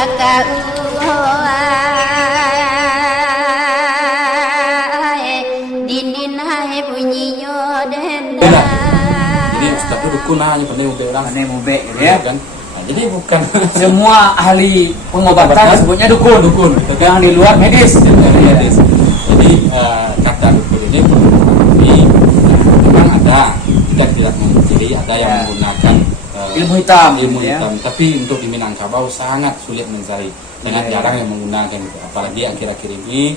Jadi ustaz itu dukun hanya pandai mubek orang. Pandai mubek gitu ya. Kan? Nah, jadi bukan semua ahli pengobatan sebutnya dukun. Dukun. Yang di luar medis. Medis. Jadi kata dukun ini perlu dipahami. Memang ada tidak memungkiri ada yang menggunakan ilmu hitam. Tapi untuk di Minangkabau sangat sulit mencari. Sangat jarang yang menggunakan itu. Apalagi akhir-akhir ini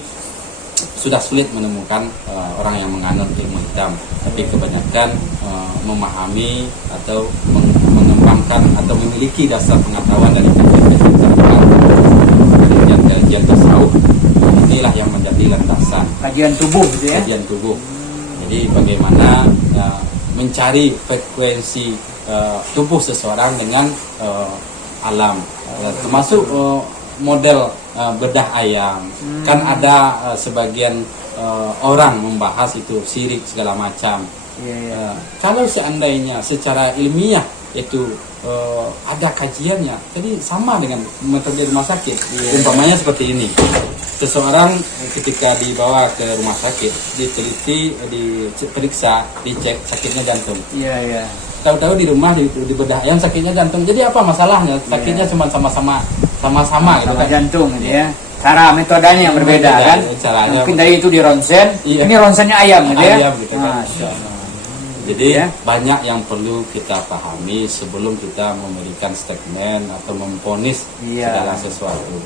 sudah sulit menemukan orang yang menganut ilmu hitam, tapi kebanyakan memahami atau mengembangkan atau memiliki dasar pengetahuan dari kajian tasawuf. Inilah yang menjadi landasan kajian tubuh gitu ya. Kajian tubuh. Jadi bagaimana mencari frekuensi tubuh seseorang dengan alam, termasuk model bedah ayam. Kan ada sebagian orang membahas itu sirik segala macam. Kalau seandainya secara ilmiah itu ada kajiannya, jadi sama dengan metode rumah sakit. Umpamanya seperti ini, seseorang ketika dibawa ke rumah sakit, diteliti, diperiksa, dicek sakitnya jantung. Tahu-tahu di rumah di bedah ayam sakitnya jantung. Jadi apa masalahnya? Sakitnya cuma sama-sama gitu kan. Jantung gitu ya. Cara metodenya yang berbeda kan. Caranya mungkin dari itu di ronsen, ini ronsennya ayam gitu ya. Gitu kan. Jadi banyak yang perlu kita pahami sebelum kita memberikan statement atau memvonis segala sesuatu.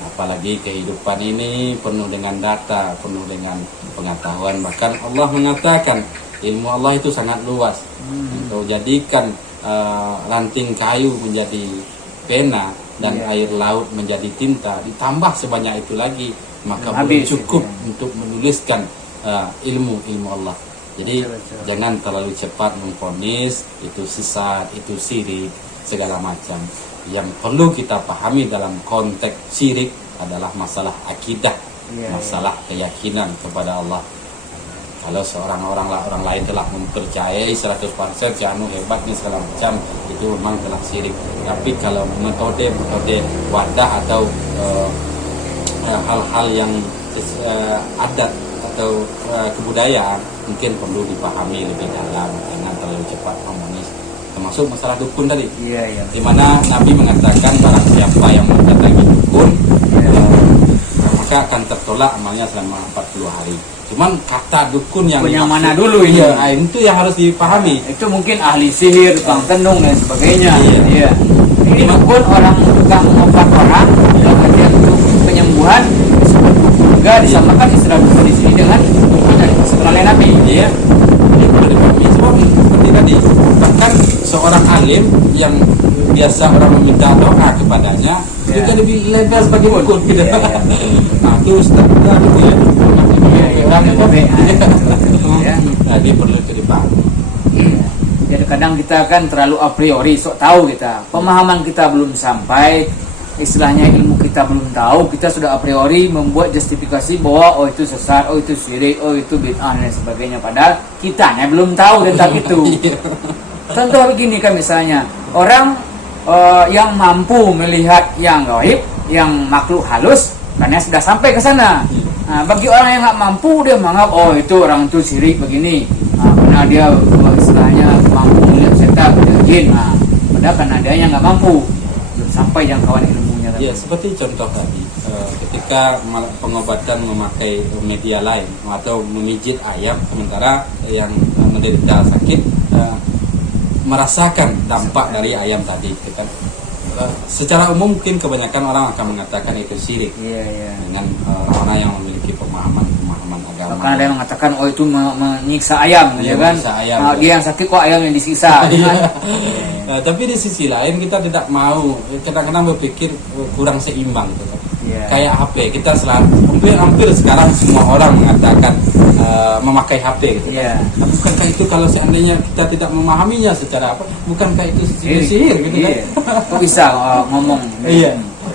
Apalagi kehidupan ini penuh dengan data, penuh dengan pengetahuan. Bahkan Allah mengatakan ilmu Allah itu sangat luas. Engkau jadikan ranting kayu menjadi pena dan air laut menjadi tinta, ditambah sebanyak itu lagi, maka belum cukup untuk menuliskan ilmu Allah. Jadi jangan terlalu cepat memvonis itu sesat, itu syirik, segala macam. Yang perlu kita pahami dalam konteks syirik adalah masalah akidah, masalah keyakinan kepada Allah. Kalau orang lain telah mempercayai 100% anu hebatnya segala macam, itu memang telah syirik. Tapi kalau metode wadah atau hal-hal yang adat atau kebudayaan mungkin perlu dipahami lebih dalam, jangan terlalu cepat harmonis. Termasuk masalah dukun tadi, di mana Nabi mengatakan barang siapa yang mendatangi dukun maka akan tertolak amalnya selama 40 hari. Cuman kata dukun yang mana dulu ini? Itu yang harus dipahami. Itu mungkin ahli sihir, tukang tenung dan sebagainya. Ini dukun orang tukang mengobati orang dalam artian untuk penyembuhan juga disamakan istilah dukun di sini dengan setelah Nabi. Ini perlu dipahami sebab seperti tadi, bahkan seorang alim yang biasa orang meminta doa kepadanya juga lebih legal sebagai dukun. Nah itu Ustaz itu ya. Jadi perlu dipahami. Jadi kadang kita kan terlalu a priori, sok tahu kita, pemahaman kita belum sampai, istilahnya ilmu kita belum tahu, kita sudah a priori membuat justifikasi bahwa itu sesat, itu syirik, itu bid'ah dan sebagainya. Padahal kitanya belum tahu tentang itu. Contoh begini kan misalnya, orang yang mampu melihat yang gaib, yang makhluk halus, karena sudah sampai ke sana. Nah, bagi orang yang nggak mampu, dia menganggap itu orang itu syirik begini, karena dia istilahnya mampu melihat setan, melihat jin. Padahal karena dia nggak mampu, belum sampai jangkauan ilmunya. Seperti contoh tadi, ketika pengobatan memakai media lain atau memijit ayam, sementara yang menderita sakit merasakan dampak dari ayam tadi, kan? Secara umum mungkin kebanyakan orang akan mengatakan itu syirik dengan orang-orang yang memiliki pemahaman agama. Bahkan ada yang mengatakan itu menyiksa ayam, kan? Dia yang sakit kok ayam yang disiksa. Tapi di sisi lain kita tidak mau, kadang-kadang berpikir kurang seimbang, gitu. Kayak HP, kita hampir sekarang semua orang mengatakan memakai HP, gitu. Bukankah itu kalau seandainya kita tidak memahaminya secara apa? Bukankah itu sihir, gitu kan? Kok bisa ngomong?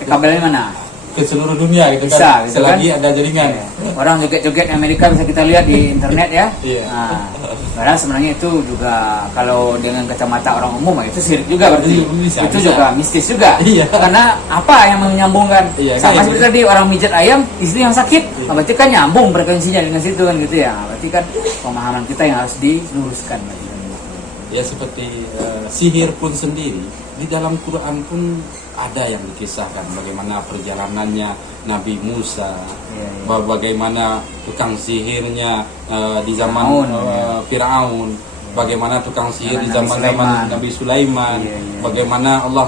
Kabelnya mana? ke seluruh dunia gitu Bisa, kan. gitu Selagi ada jaringan. Ya. Orang joget-joget di Amerika bisa kita lihat di internet ya. Iya. Nah, padahal sebenarnya itu juga kalau dengan kacamata orang umum itu syirik juga berarti. Bisa, itu bisa. juga mistis juga. Iya. Karena apa yang menyambungkan? Iya, Sama kayak seperti gitu. tadi orang mijat ayam, istri yang sakit. Iya. Nah, berarti kan nyambung frekuensinya dengan situ kan gitu ya. Berarti kan pemahaman kita yang harus diluruskan berarti. Ya seperti sihir pun sendiri di dalam Quran pun ada yang dikisahkan bagaimana perjalanannya Nabi Musa, Iya. bagaimana tukang sihirnya di zaman Firaun, bagaimana tukang sihir di Nabi zaman Sulaiman. Nabi Sulaiman, Iya, iya. bagaimana Allah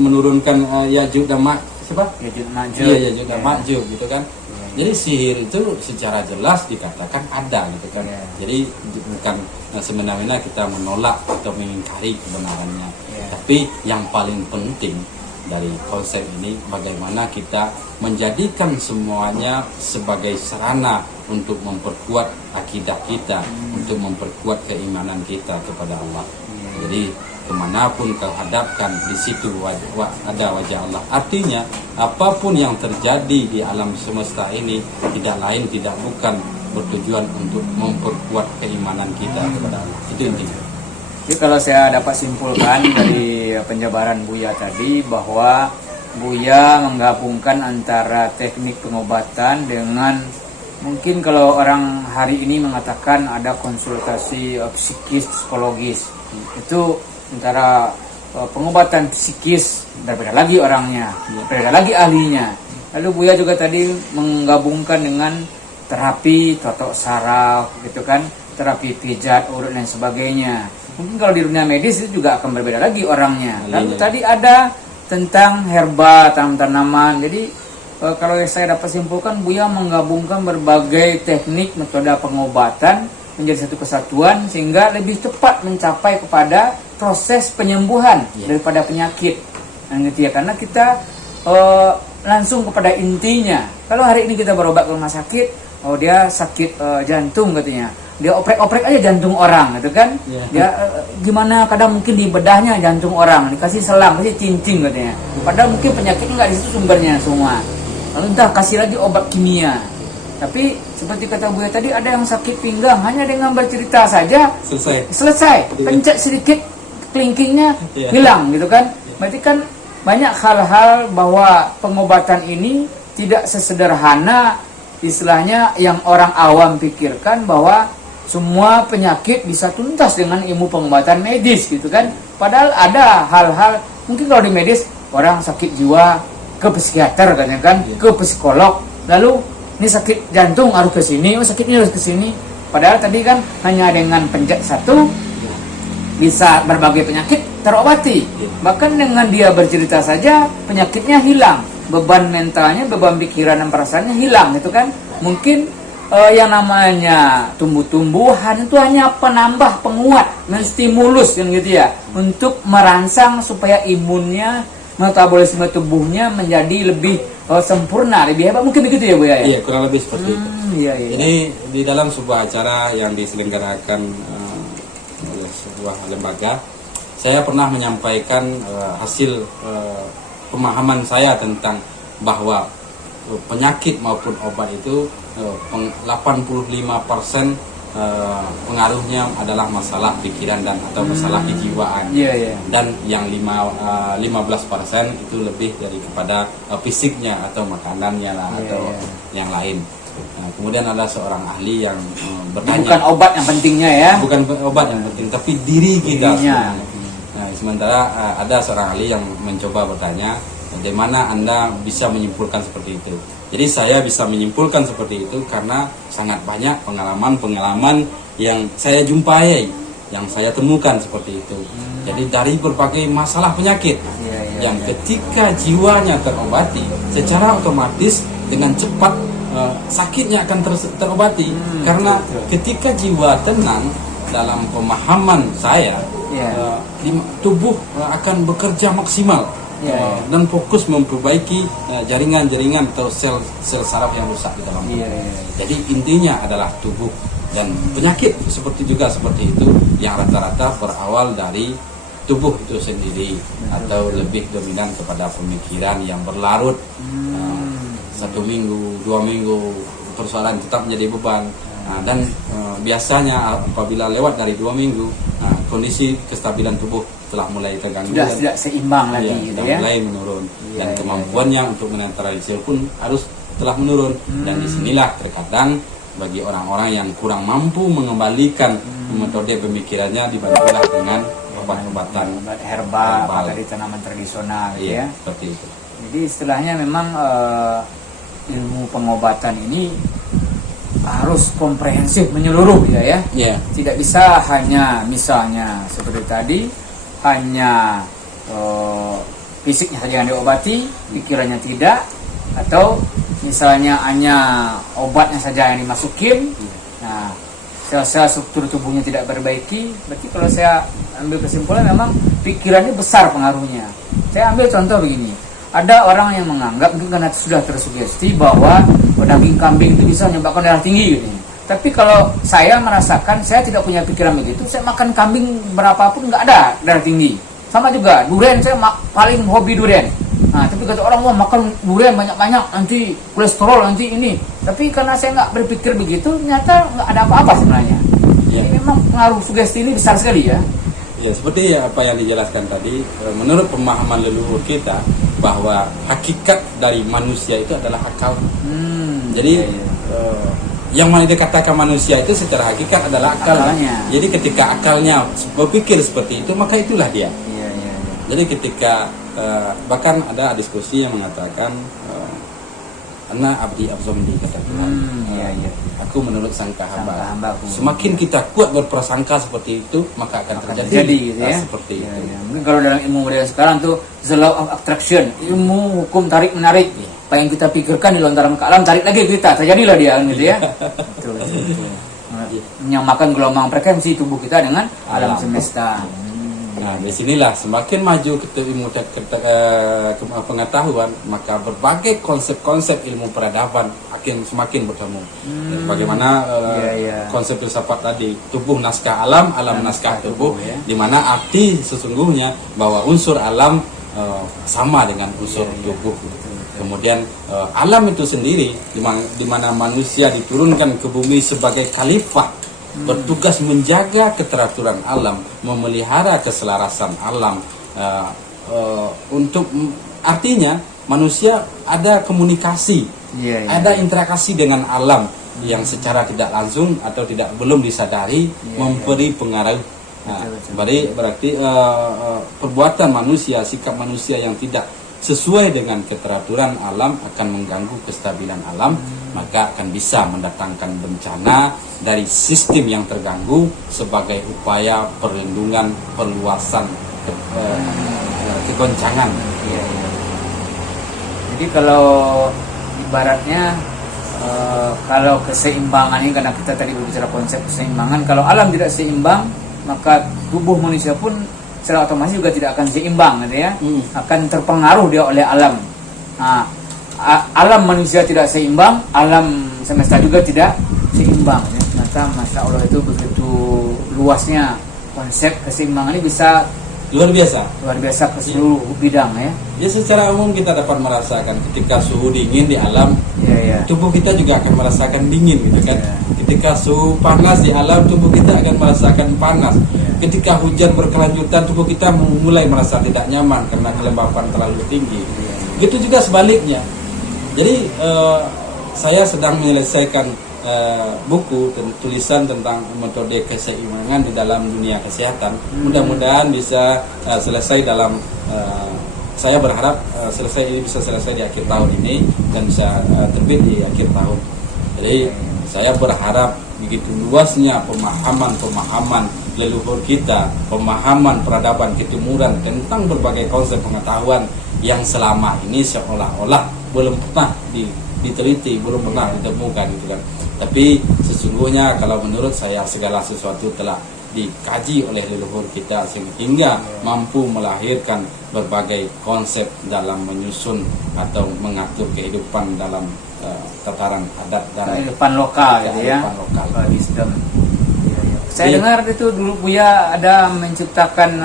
menurunkan Ya'juj dan siapa? Ya'juj Ma'juj. Iya, Ya'juj dan Iya. Ma'juj gitu kan. Jadi sihir itu secara jelas dikatakan ada gitu kan. Iya. Jadi bukan semena-mena kita menolak atau mengingkari kebenarannya. Iya. Tapi yang paling penting dari konsep ini bagaimana kita menjadikan semuanya sebagai sarana untuk memperkuat akidah kita, untuk memperkuat keimanan kita kepada Allah. Jadi kemanapun kau hadapkan di situ ada wajah Allah. Artinya apapun yang terjadi di alam semesta ini tidak lain tidak bukan bertujuan untuk memperkuat keimanan kita kepada Allah. Itu intinya. Jadi kalau saya dapat simpulkan dari penjabaran Buya tadi bahwa Buya menggabungkan antara teknik pengobatan dengan mungkin kalau orang hari ini mengatakan ada konsultasi psikis, psikologis. Itu antara pengobatan psikis berbeda lagi orangnya, berbeda lagi ahlinya. Lalu Buya juga tadi menggabungkan dengan terapi totok saraf gitu kan, terapi pijat, urut dan sebagainya. Mungkin kalau di dunia medis itu juga akan berbeda lagi orangnya. Lalu tadi ada tentang herba, tanaman-tanaman. Jadi kalau saya dapat simpulkan, Buya menggabungkan berbagai teknik metode pengobatan menjadi satu kesatuan sehingga lebih cepat mencapai kepada proses penyembuhan daripada penyakit. Dan gitu ya, karena kita langsung kepada intinya. Kalau hari ini kita berobat ke rumah sakit, oh dia sakit jantung katanya, dia oprek-oprek aja jantung orang gitu kan. Dia gimana kadang mungkin di bedahnya jantung orang dikasih selang, kasih cincin katanya, padahal mungkin penyakitnya nggak di situ sumbernya semua. Lalu entah kasih lagi obat kimia. Tapi seperti kata Buya tadi, ada yang sakit pinggang hanya dengan bercerita saja selesai, pencet sedikit kelingkingnya hilang gitu kan. Berarti kan banyak hal-hal bahwa pengobatan ini tidak sesederhana istilahnya yang orang awam pikirkan bahwa semua penyakit bisa tuntas dengan ilmu pengobatan medis gitu kan. Padahal ada hal-hal, mungkin kalau di medis orang sakit jiwa ke psikiater kan, ke psikolog, lalu ini sakit jantung harus ke sini, oh sakit ini harus ke sini. Padahal tadi kan hanya dengan pencet satu bisa berbagai penyakit terobati. Bahkan dengan dia bercerita saja penyakitnya hilang, beban mentalnya, beban pikiran dan perasaannya hilang gitu kan. Mungkin yang namanya tumbuh-tumbuhan itu hanya penambah, penguat, menstimulus yang gitu ya, untuk merangsang supaya imunnya, metabolisme tubuhnya menjadi lebih sempurna, lebih hebat. Mungkin begitu ya Bu ya? Iya, kurang lebih seperti itu. Iya. Ini di dalam sebuah acara yang diselenggarakan oleh sebuah lembaga, saya pernah menyampaikan hasil pemahaman saya tentang bahwa penyakit maupun obat itu 85% pengaruhnya adalah masalah pikiran dan atau masalah kejiwaan. Dan yang 15% itu lebih dari kepada fisiknya atau makanannya lah atau yang lain. Nah, kemudian ada seorang ahli yang bertanya, bukan obat yang pentingnya ya, bukan obat yang penting, tapi diri kita. Nah, sementara ada seorang ahli yang mencoba bertanya, bagaimana Anda bisa menyimpulkan seperti itu? Jadi saya bisa menyimpulkan seperti itu karena sangat banyak pengalaman-pengalaman yang saya jumpai, yang saya temukan seperti itu. Jadi dari berbagai masalah penyakit yang ketika jiwanya terobati, secara otomatis dengan cepat sakitnya akan terobati. Karena ketika jiwa tenang, dalam pemahaman saya, tubuh akan bekerja maksimal. Dan fokus memperbaiki jaringan-jaringan atau sel saraf yang rusak di dalam tubuh. Jadi intinya adalah tubuh dan penyakit seperti itu yang rata-rata berawal dari tubuh itu sendiri, atau lebih dominan kepada pemikiran yang berlarut. 1 minggu, 2 minggu persoalan tetap menjadi beban. Dan biasanya apabila lewat dari 2 minggu, kondisi kestabilan tubuh telah mulai terganggu, sudah tidak seimbang lagi gitu sudah ya. mulai menurun, dan Iya. kemampuannya untuk menetralisir pun harus telah menurun. Dan disinilah terkadang bagi orang-orang yang kurang mampu mengembalikan metode pemikirannya, dibantulah dengan obat-obatan Obat herbal herbal. dari tanaman tradisional gitu Iya, ya. seperti itu. Jadi istilahnya memang ilmu pengobatan ini harus komprehensif, menyeluruh ya. Iya. Tidak bisa hanya misalnya seperti tadi hanya fisiknya saja yang diobati, pikirannya tidak, atau misalnya hanya obatnya saja yang dimasukin. Nah, sel-sel struktur tubuhnya tidak perbaiki. Berarti kalau saya ambil kesimpulan, memang pikirannya besar pengaruhnya. Saya ambil contoh begini. Ada orang yang menganggap mungkin karena sudah tersugesti bahwa daging kambing itu bisa menyebabkan darah tinggi gitu. Tapi kalau saya merasakan, saya tidak punya pikiran begitu. Saya makan kambing berapapun nggak ada darah tinggi. Sama juga durian, saya paling hobi durian. Nah, tapi kata orang, wah makan durian banyak-banyak nanti kolesterol, nanti ini. Tapi karena saya nggak berpikir begitu, ternyata nggak ada apa-apa sebenarnya. Ya. Jadi memang pengaruh sugesti ini besar sekali ya. Ya, seperti apa yang dijelaskan tadi, menurut pemahaman leluhur kita bahwa hakikat dari manusia itu adalah akal. Jadi yang mana dikatakan manusia itu secara hakikat adalah akalnya. Jadi ketika akalnya berpikir seperti itu, maka itulah dia. Jadi ketika bahkan ada diskusi yang mengatakan Ana abdi abzomdi, kata Tuhan. Aku menurut sangka hamba. Semakin kita kuat berprasangka seperti itu, maka akan terjadi gitu ya. Seperti itu. Mungkin kalau dalam ilmu modern sekarang tuh the law of attraction, ilmu hukum tarik menarik. Apa yang kita pikirkan dilontarkan ke alam, tarik lagi kita, terjadilah dia gitu ya. Betul. Menyamakan gelombang frekuensi tubuh kita dengan alam semesta. Nah, disinilah semakin maju ilmu pengetahuan, maka berbagai konsep-konsep ilmu peradaban akan semakin bertemu. Bagaimana konsep filsafat tadi, tubuh naskah alam, alam naskah tubuh, di mana arti sesungguhnya bahwa unsur alam sama dengan unsur tubuh. Kemudian alam itu sendiri, di mana manusia diturunkan ke bumi sebagai khalifah, bertugas menjaga keteraturan alam, memelihara keselarasan alam. Untuk artinya manusia ada komunikasi, ada interaksi dengan alam yang secara tidak langsung atau belum disadari memberi pengaruh. Berarti perbuatan manusia, sikap manusia yang tidak sesuai dengan keteraturan alam akan mengganggu kestabilan alam, maka akan bisa mendatangkan bencana dari sistem yang terganggu sebagai upaya perlindungan, perluasan kegoncangan. Jadi kalau ibaratnya kalau keseimbangan ini, karena kita tadi berbicara konsep keseimbangan, kalau alam tidak seimbang, maka tubuh manusia pun secara otomatis juga tidak akan seimbang gitu ya. Akan terpengaruh dia oleh alam. Nah, alam manusia tidak seimbang, alam semesta juga tidak seimbang ya. Ternyata Masya Allah itu begitu luasnya konsep keseimbangan ini, bisa luar biasa ke seluruh bidang ya. Ya, secara umum kita dapat merasakan ketika suhu dingin di alam, tubuh kita juga akan merasakan dingin gitu kan. Ketika suhu panas di alam, tubuh kita akan merasakan panas. Ketika hujan berkelanjutan, tubuh kita mulai merasa tidak nyaman karena kelembapan terlalu tinggi. Begitu juga sebaliknya. Jadi saya sedang menyelesaikan buku tulisan tentang metode keseimbangan di dalam dunia kesehatan. Mudah-mudahan bisa selesai dalam saya berharap ini bisa selesai di akhir tahun ini dan bisa terbit di akhir tahun. Jadi saya berharap begitu luasnya pemahaman leluhur kita, pemahaman peradaban ketimuran tentang berbagai konsep pengetahuan yang selama ini seolah-olah belum pernah diteliti, belum pernah ditemukan gitu kan. Tapi sesungguhnya kalau menurut saya segala sesuatu telah dikaji oleh leluhur kita sehingga mampu melahirkan berbagai konsep dalam menyusun atau mengatur kehidupan dalam tataran adat dan kehidupan lokal gitu ya. Wisdom. Saya dengar itu dulu Buya ada menciptakan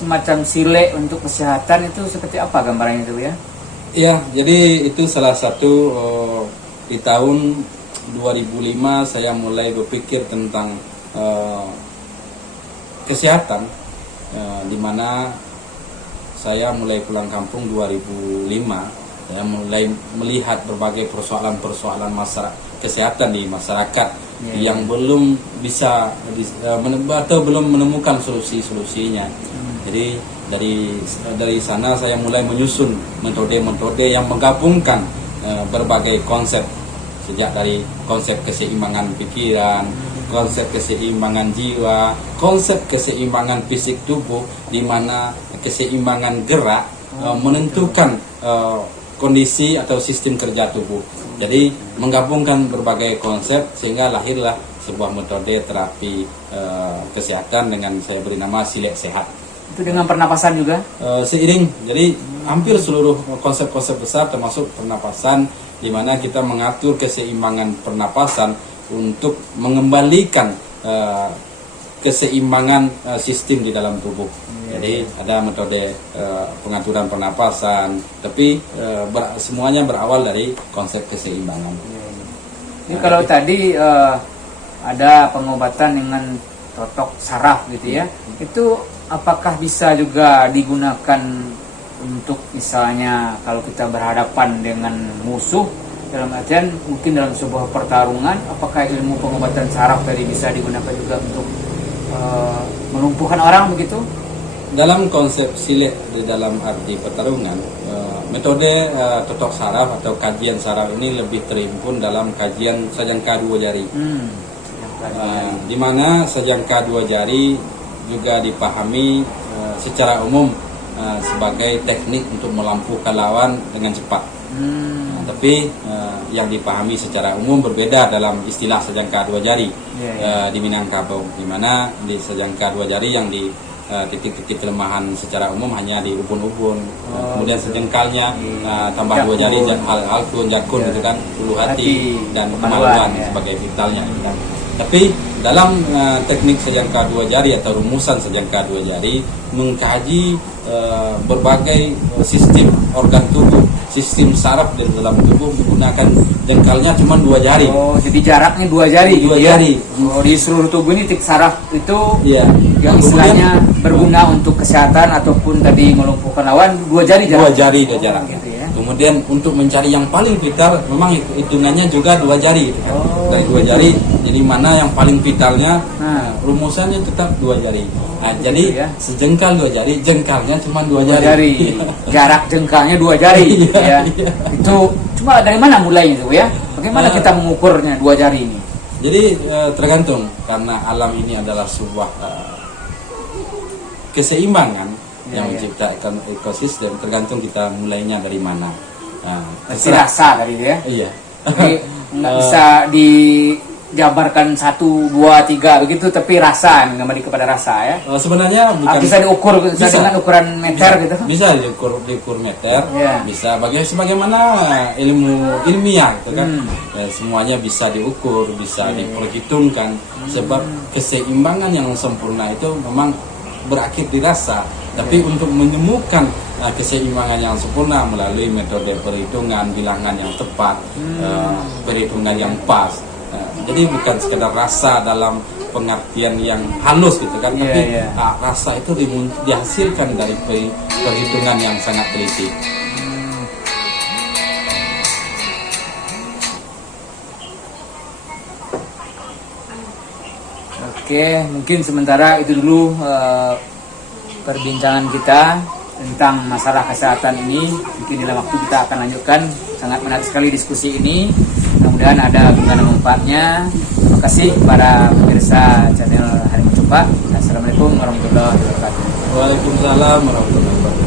semacam sile untuk kesehatan itu seperti apa gambarannya itu ya? Iya, jadi itu salah satu di tahun 2005 saya mulai berpikir tentang kesehatan, di mana saya mulai pulang kampung 2005. Saya mulai melihat berbagai persoalan-persoalan kesehatan di masyarakat yang belum bisa atau belum menemukan solusi-solusinya. Jadi dari sana saya mulai menyusun metode-metode yang menggabungkan berbagai konsep, sejak dari konsep keseimbangan pikiran, konsep keseimbangan jiwa, konsep keseimbangan fisik tubuh, di mana keseimbangan gerak menentukan kondisi atau sistem kerja tubuh. Jadi menggabungkan berbagai konsep sehingga lahirlah sebuah metode terapi kesehatan dengan saya beri nama Silek Sehat. Itu dengan pernapasan juga? Seiring, jadi hampir seluruh konsep-konsep besar termasuk pernapasan, di mana kita mengatur keseimbangan pernapasan untuk mengembalikan keseimbangan sistem di dalam tubuh. Jadi ada metode pengaturan pernapasan, tapi semuanya berawal dari konsep keseimbangan. Jadi kalau tadi ada pengobatan dengan totok saraf gitu ya, itu apakah bisa juga digunakan untuk misalnya kalau kita berhadapan dengan musuh, dalam artian mungkin dalam sebuah pertarungan, apakah ilmu pengobatan saraf tadi bisa digunakan juga untuk melumpuhkan orang begitu? Dalam konsep Silek di dalam arti pertarungan, metode totok saraf atau kajian saraf ini lebih terimpun dalam kajian sajangka dua jari. Di mana sajangka dua jari juga dipahami secara umum sebagai teknik untuk melumpuhkan lawan dengan cepat. Tapi yang dipahami secara umum berbeda dalam istilah sajangka dua jari di Minangkabau, di mana di sajangka dua jari yang di titik-titik kelemahan secara umum hanya di ubun-ubun, kemudian sejengkalnya tambah dua jari alkun, jakun gitu kan, ulu hati dan kemaluan sebagai vitalnya gitu kan. Tapi dalam teknik sajangka dua jari atau rumusan sajangka dua jari mengkaji berbagai sistem organ tubuh, sistem saraf di dalam tubuh menggunakan jengkalnya cuma dua jari. Oh, jadi jaraknya dua jari. Dua gitu jari. Ya? Oh, di seluruh tubuh ini titik saraf itu yang kemudian istilahnya berguna untuk kesehatan ataupun tadi melumpuhkan lawan, dua jari jarak. Dua jari jarak. Gitu ya. Kemudian untuk mencari yang paling vital memang hitungannya juga dua jari gitu kan. Dari dua jari, jadi mana yang paling vitalnya, rumusannya tetap dua jari. Jadi sejengkal dua jari, jengkalnya cuma dua jari. Jarak jengkalnya dua jari. Ya. Itu cuma dari mana mulainya itu ya? Bagaimana kita mengukurnya dua jari ini? Jadi tergantung, karena alam ini adalah sebuah keseimbangan yang menciptakan ekosistem, tergantung kita mulainya dari mana. Rasa tadi ya? Iya. Jadi nggak bisa dijabarkan 1, 2, 3 begitu, tapi rasa, kembali kepada rasa ya. Sebenarnya bukan bisa diukur dengan ukuran meter gitu. Bisa diukur meter, bisa sebagaimana ilmiah gitu kan. Semuanya bisa diukur, bisa diperhitungkan, sebab keseimbangan yang sempurna itu memang berakhir di rasa. Tapi untuk menemukan keseimbangan yang sempurna melalui metode perhitungan, bilangan yang tepat, perhitungan yang pas. Jadi bukan sekedar rasa dalam pengertian yang halus gitu kan, tapi rasa itu dihasilkan dari perhitungan yang sangat teliti. Oke, mungkin sementara itu dulu perbincangan kita tentang masalah kesehatan ini. Mungkin dalam waktu kita akan lanjutkan. Sangat menarik sekali diskusi ini. Mudah-mudahan ada guna manfaatnya. Terima kasih para pemirsa channel Hari Mencoba. Assalamualaikum warahmatullahi wabarakatuh. Waalaikumsalam warahmatullahi wabarakatuh.